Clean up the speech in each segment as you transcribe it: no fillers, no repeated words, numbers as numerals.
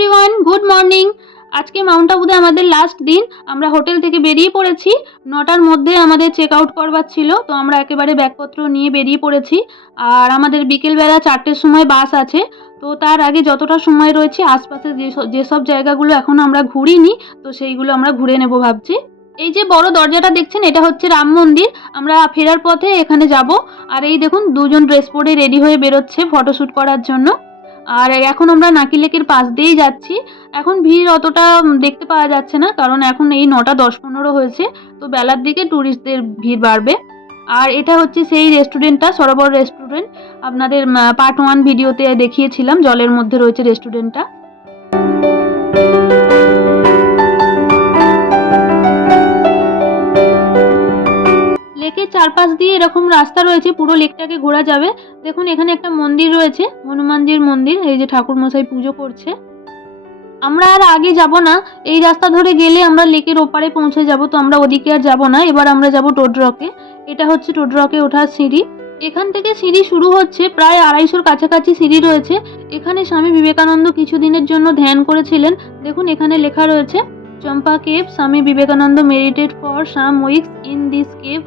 Everyone, good morning. আজকে Mount আবুতে আমাদের last দিন। আমরা হোটেল থেকে বেরিয়ে পড়েছি। 9টার মধ্যে আমাদের চেক আউট করবার ছিল, তো আমরা একেবারে ব্যাগপত্র নিয়ে বেরিয়ে পড়েছি। আর আমাদের বিকেলবেলা 4টের সময় বাস আছে। তো তার আগে যতটা সময় রয়েছে আশপাশে যেসব জায়গাগুলো এখন আমরা ঘুরিনি, তো সেইগুলো আমরা ঘুরে নেব ভাবছি। এই যে বড় দরজাটা দেখছেন, এটা হচ্ছে রাম মন্দির। আমরা ফেরার পথে এখানে যাব। আর এই দেখুন, দুজন ড্রেস পরে রেডি হয়ে বেরোচ্ছে ফটোশ্যুট করার জন্য। আর এখন আমরা নাকি লেকের পাশ দিয়েই যাচ্ছি। এখন ভিড় অতটা দেখতে পাওয়া যাচ্ছে না, কারণ এখন এই 9টা 10-15 হয়েছে, তো বেলার দিকে ট্যুরিস্টদের ভিড় বাড়বে। আর এটা হচ্ছে সেই রেস্টুরেন্টটা, সরোবর রেস্টুরেন্ট। আপনাদের পার্ট 1 ভিডিওতে দেখিয়েছিলাম, জলের মধ্যে রয়েছে রেস্টুরেন্টটা। লেকের চারপাশ দিয়ে এরকম রাস্তা রয়েছে, পুরো লেকটাকে ঘোরা যাবে। দেখুন এখানে একটা মন্দির রয়েছে, হনুমানজির মন্দির। এই যে ঠাকুর মশাই পুজো করছে। আমরা আর আগে যাব না, এই রাস্তা ধরে গেলে আমরা লেকের ওপারে পৌঁছে যাব, তো আমরা ওদিকে আর যাব না। এবার আমরা যাব টোড রকে। এটা হচ্ছে টোড রকে ওঠার সিঁড়ি। এখান থেকে সিঁড়ি শুরু হচ্ছে, প্রায় 250-র কাছাকাছি সিঁড়ি রয়েছে। এখানে স্বামী বিবেকানন্দ কিছুদিনের জন্য ধ্যান করেছিলেন। দেখুন এখানে লেখা রয়েছে, Champa cave, Swami Vivekananda meditated for some weeks in this cave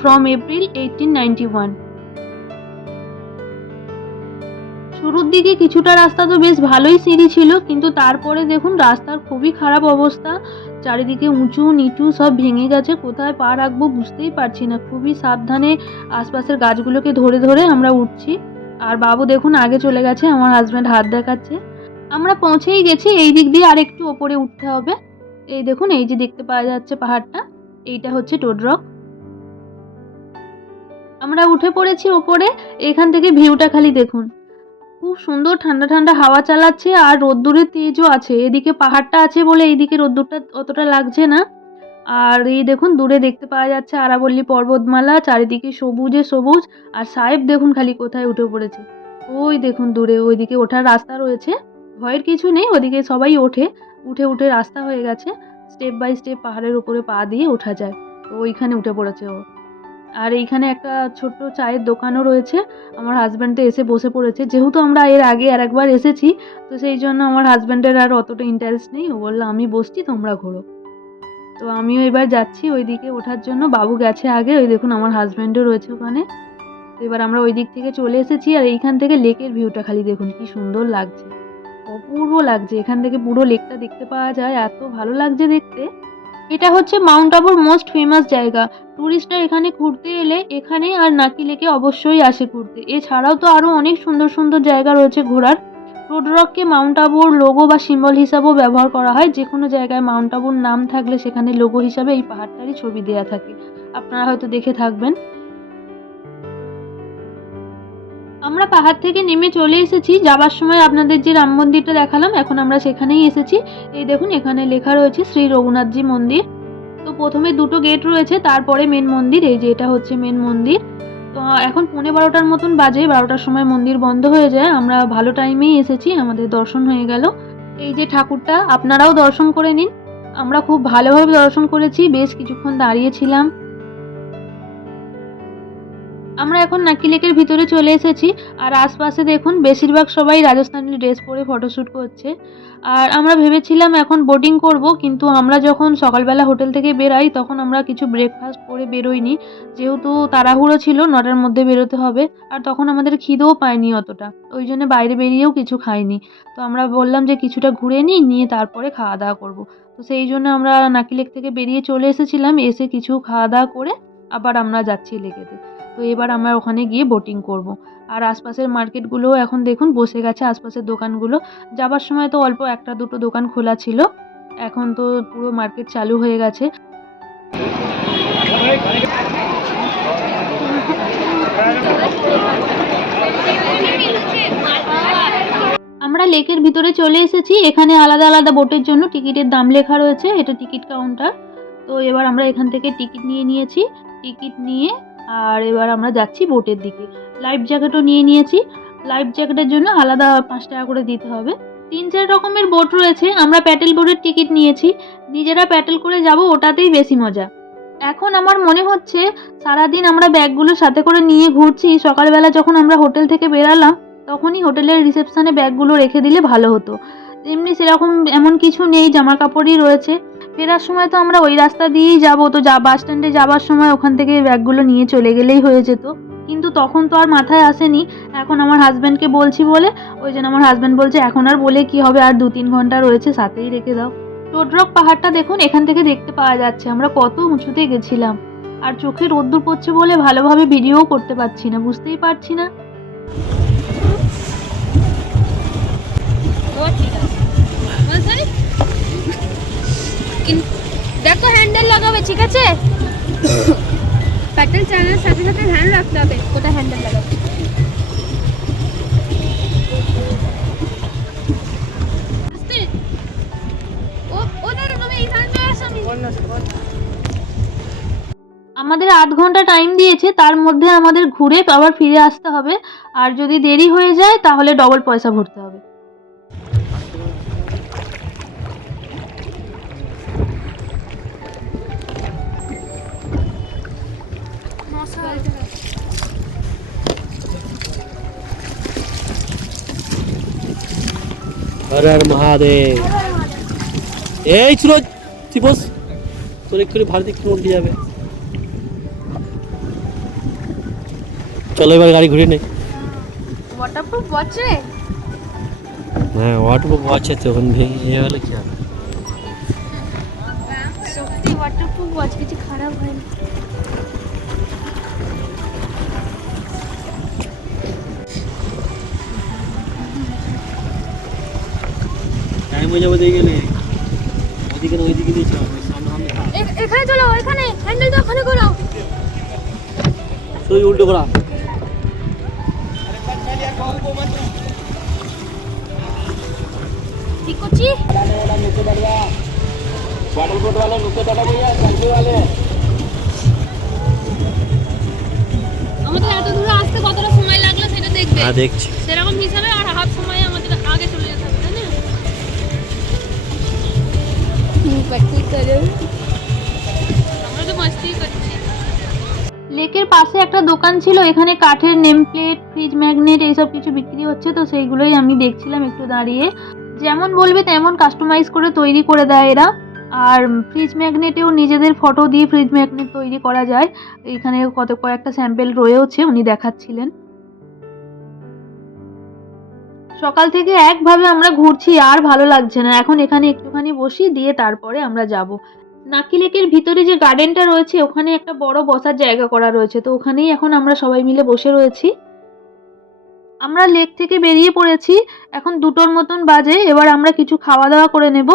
from April 1891। শুরুর দিকে কিছুটা রাস্তা তো বেশ ভালোই সিঁড়ি ছিল, কিন্তু তারপরে দেখুন রাস্তার খুবই খারাপ অবস্থা। চারিদিকে উঁচু নিচু সব ভেঙে গেছে, কোথায় পা রাখবো বুঝতেই পারছি না। খুবই সাবধানে আশপাশের গাছগুলোকে ধরে ধরে আমরা উঠছি। আর বাবু দেখুন আগে চলে গেছে, আমার হাজব্যান্ড হাত দেখাচ্ছে। আমরা পৌঁছেই গেছি, এই দিক দিয়ে আর একটু ওপরে উঠতে হবে। এই দেখুন, এই যে দেখতে পাওয়া যাচ্ছে পাহাড়টা, এইটা হচ্ছে টোড রক। আমরা উঠে পড়েছি ওপরে। এখান থেকে ভিউটা খালি দেখুন, খুব সুন্দর ঠান্ডা ঠান্ডা হাওয়া চালাচ্ছে, আর রোদ্দুরের তেজও আছে। এদিকে পাহাড়টা আছে বলে এইদিকে রোদ্দুরটা অতটা লাগছে না। আর এই দেখুন দূরে দেখতে পাওয়া যাচ্ছে আরাবল্লী পর্বতমালা, চারিদিকে সবুজে সবুজ। আর সাহেব দেখুন খালি কোথায় উঠে পড়েছে। ওই দেখুন দূরে ওইদিকে ওঠার রাস্তা রয়েছে, ভয়ের কিছু নেই, ওদিকে সবাই ওঠে। উঠে উঠে রাস্তা হয়ে গেছে, স্টেপ বাই স্টেপ পাহাড়ের উপরে পা দিয়ে ওঠা যায়। তো ওইখানে উঠে পড়েছে ও। আর এইখানে একটা ছোট্ট চায়ের দোকানও রয়েছে। আমার হাজব্যান্ড তো এসে বসে পড়েছে, যেহেতু আমরা এর আগে আর একবার এসেছি, তো সেই জন্য আমার হাজব্যান্ডের আর অতটা ইন্টারেস্ট নেই। ও বললো আমি বসছি, তোমরা ঘোরো। তো আমিও এবার যাচ্ছি ওইদিকে ওঠার জন্য। বাবু গেছে আগে, ওই দেখুন আমার হাজব্যান্ডও রয়েছে ওখানে। তো এবার আমরা ওই দিক থেকে চলে এসেছি। আর এইখান থেকে লেকের ভিউটা খালি দেখুন, কি সুন্দর লাগছে, অপূর্ব লাগছে। এখান থেকে পুরো লেকটা দেখতে পাওয়া যায়, এত ভালো লাগছে দেখতে। এটা হচ্ছে মাউন্ট আবুর মোস্ট ফেমাস জায়গা। ট্যুরিস্টরা এখানে ঘুরতে এলে এখানে আর নাকি লেকে অবশ্যই আসে ঘুরতে। এছাড়াও তো আরও অনেক সুন্দর সুন্দর জায়গা রয়েছে ঘোরার। টোড রককে মাউন্ট আবুর লোগো বা সিম্বল হিসাবেও ব্যবহার করা হয়। যে কোনো জায়গায় মাউন্ট আবুর নাম থাকলে সেখানে লোগো হিসাবে এই পাহাড়টারই ছবি দেওয়া থাকে, আপনারা হয়তো দেখে থাকবেন। আমরা পাহাড় থেকে নেমে চলে এসেছি। যাবার সময় আপনাদের যে রাম মন্দিরটা দেখালাম, এখন আমরা সেখানেই এসেছি। এই দেখুন এখানে লেখা রয়েছে শ্রী রঘুনাথজি মন্দির। তো প্রথমে 2টো গেট রয়েছে, তারপরে মেন মন্দির। এই যে এটা হচ্ছে মেন মন্দির। তো এখন 12:15 মতন বাজে, 12টার সময় মন্দির বন্ধ হয়ে যায়। আমরা ভালো টাইমেই এসেছি, আমাদের দর্শন হয়ে গেল। এই যে ঠাকুরটা, আপনারাও দর্শন করে নিন। আমরা খুব ভালোভাবে দর্শন করেছি, বেশ কিছুক্ষণ দাঁড়িয়েছিলাম। আমরা এখন নাকি লেকের ভিতরে চলে এসেছি। আর আশপাশে দেখুন বেশিরভাগ সবাই রাজস্থানি ড্রেস পরে ফটোশ্যুট করছে। আর আমরা ভেবেছিলাম এখন বোটিং করব, কিন্তু আমরা যখন সকালবেলা হোটেল থেকে বেরাই তখন আমরা কিছু ব্রেকফাস্ট করে বেরোইনি, যেহেতু তাড়াহুড়ো ছিল, 9টার মধ্যে বেরোতে হবে। আর তখন আমাদের খিদেও পায়নি অতটা, ওই জন্য বাইরে বেরিয়েও কিছু খাইনি। তো আমরা বললাম যে কিছুটা ঘুরে নিয়ে তারপরে খাওয়া দাওয়া করব। তো সেই জন্য আমরা নাকি লেক থেকে বেরিয়ে চলে এসেছিলাম। এসে কিছু খাওয়া দাওয়া করে আবার আমরা যাচ্ছি লেকেতে। তো এবার আমরা ওখানে গিয়ে বোটিং করব। আর আশপাশের মার্কেটগুলোও এখন দেখুন বসে গেছে, আশপাশের দোকানগুলো। যাবার সময় তো অল্প 1-2টো দোকান খোলা ছিল, এখন তো পুরো মার্কেট চালু হয়ে গেছে। আমরা লেকের ভিতরে চলে এসেছি। এখানে আলাদা আলাদা বোটের জন্য টিকিটের দাম লেখা রয়েছে, এটা টিকিট কাউন্টার। তো এবার আমরা এখান থেকে টিকিট নিয়েছি। টিকিট নিয়ে আর এবার আমরা যাচ্ছি বোটের দিকে। লাইফ জ্যাকেটও নিয়েছি। লাইফ জ্যাকেটের জন্য আলাদা 5 টাকা করে দিতে হবে। 3-4 রকমের বোট রয়েছে। আমরা প্যাডেল বোটের টিকিট নিয়েছি, নিজেরা প্যাডেল করে যাব, ওটাতেই বেশি মজা। এখন আমার মনে হচ্ছে সারাদিন আমরা ব্যাগগুলো সাথে করে নিয়ে ঘুরছি, সকালবেলা যখন আমরা হোটেল থেকে বেরালাম তখনই হোটেলের রিসেপশনে ব্যাগগুলো রেখে দিলে ভালো হতো। এমনি সেরকম এমন কিছু নেই, জামা কাপড়ই রয়েছে। ফেরার সময় তো আমরা ওই রাস্তা দিয়েই যাবো, তো বাস স্ট্যান্ডে যাবার সময় ওখান থেকে ব্যাগগুলো নিয়ে চলে গেলেই হয়ে যেত, কিন্তু তখন তো আর মাথায় আসেনি। এখন আমার হাজব্যান্ডকে বলছি বলে, ওই জন্য আমার হাজব্যান্ড বলছে এখন আর বলে কি হবে, আর 2-3 ঘন্টা রয়েছে, সাথেই রেখে দাও। টোডরক পাহাড়টা দেখুন এখান থেকে দেখতে পাওয়া যাচ্ছে, আমরা কত উঁচুতে গেছিলাম। আর চোখে রোদ্দুর পড়ছে বলে ভালোভাবে ভিডিও করতে পারছি না, বুঝতেই পারছি না। দেখো হ্যান্ডেল লাগাবে, ঠিক আছে? প্যাডেল চালানোর সাথে সাথে ধ্যান রাখতে হবে কোথায় হ্যান্ডেল লাগাবে। আমাদের 8 ঘন্টা টাইম দিয়েছে, তার মধ্যে আমাদের ঘুরে আবার ফিরে আসতে হবে, আর যদি দেরি হয়ে যায় তাহলে ডবল পয়সা ভরতে হবে। হর হর মহাদেব। এই সুরজ তুই বস, তোর একটু ভারতী একটু উল্টে যাবে। চলো এবার গাড়ি ঘুরে নে। ওয়াটারপ্রুফ ওয়াচ রে? হ্যাঁ ওয়াটারপ্রুফ ওয়াচ আছে, তখন ভেঙে গেলে কি হবে? সত্যি ওয়াটারপ্রুফ ওয়াচ, কিছু খারাপ হয়নি। টাইম হয়ে যাবে দিয়ে গেলে ওইদিকে না ওইদিকে দিয়ে যাও, সামনে সামনে থাক। এখানে চলো, এখানে হ্যান্ডেলটা ওখানে করো। তুই উল্টো করা। ঠিক করছি। আমাদের এত দূরে আসতে কতটা সময় লাগলো সেটা দেখবে। হ্যাঁ দেখছি। সেরকম হিসাবে আর হাফ সময় আমাদের আগে চলে যেতে হবে, তাই না? আমরা তো মস্তি করছি। লেকের পাশে একটা দোকান ছিল, এখানে কাঠের নেম প্লেট, ফ্রিজ ম্যাগনেট এইসব কিছু বিক্রি হচ্ছে, তো সেইগুলোই আমি দেখছিলাম একটু দাঁড়িয়ে। যেমন বলবে তেমন কাস্টমাইজ করে তৈরি করে দেয় এরা। আর ফ্রিজ ম্যাগনেটেও নিজেদের ফটো দিয়ে ফ্রিজ ম্যাগনেট তৈরি করা যায়। এখানে কয়েকটা স্যাম্পেল রয়েছে, উনি দেখাচ্ছিলেন। সকাল থেকে একভাবে আমরা ঘুরছি, আর ভালো লাগছে না, এখন এখানে একটুখানি বসি, দিয়ে তারপরে আমরা যাব। নাকি লেকের ভিতরে যে গার্ডেনটা রয়েছে ওখানে একটা বড় বসার জায়গা করা রয়েছে, তো ওখানেই এখন আমরা সবাই মিলে বসে রয়েছি। আমরা লেক থেকে বেরিয়ে পড়েছি, এখন 2টোর মতন বাজে, এবার আমরা কিছু খাওয়া দাওয়া করে নেব।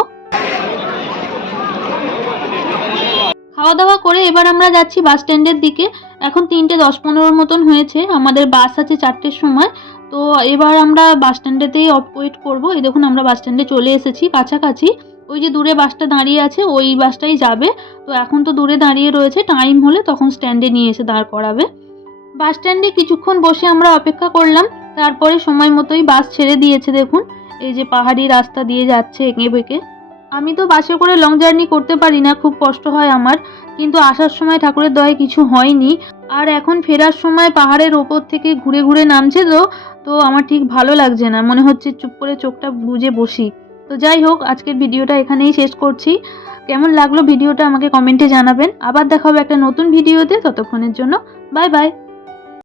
খাওয়া দাওয়া করে এবার আমরা যাচ্ছি বাস স্ট্যান্ডের দিকে। এখন 3:10-15 মতন হয়েছে, আমাদের বাস আছে 4টের সময়। তো এবার আমরা বাস স্ট্যান্ডেতেই ওয়েট করবো। এই দেখুন আমরা বাস স্ট্যান্ডে চলে এসেছি কাছাকাছি। ওই যে দূরে বাসটা দাঁড়িয়ে আছে ওই বাসটাই যাবে। তো এখন তো দূরে দাঁড়িয়ে রয়েছে, টাইম হলে তখন স্ট্যান্ডে নিয়ে এসে দাঁড় করাবে। বাস স্ট্যান্ডে কিছুক্ষণ বসে আমরা অপেক্ষা করলাম, তারপরে সময় মতোই বাস ছেড়ে দিয়েছে। দেখুন এই যে পাহাড়ি রাস্তা দিয়ে যাচ্ছে এঁকে বেঁকে। আমি তো বাসে করে লং জার্নি করতে পারি না, খুব কষ্ট হয় আমার, কিন্তু আসার সময় ঠাকুরের দয়ায় কিছু হয়নি। আর এখন ফেরার সময় পাহাড়ের ওপর থেকে ঘুরে ঘুরে নামছে, তো আমার ঠিক ভালো লাগছে না, মনে হচ্ছে চুপ করে চোখটা বুজে বসি। তো যাই হোক, আজকের ভিডিওটা এখানেই শেষ করছি। কেমন লাগলো ভিডিওটা আমাকে কমেন্টে জানাবেন। আবার দেখা হবে একটা নতুন ভিডিওতে, ততক্ষণের জন্য বাই বাই।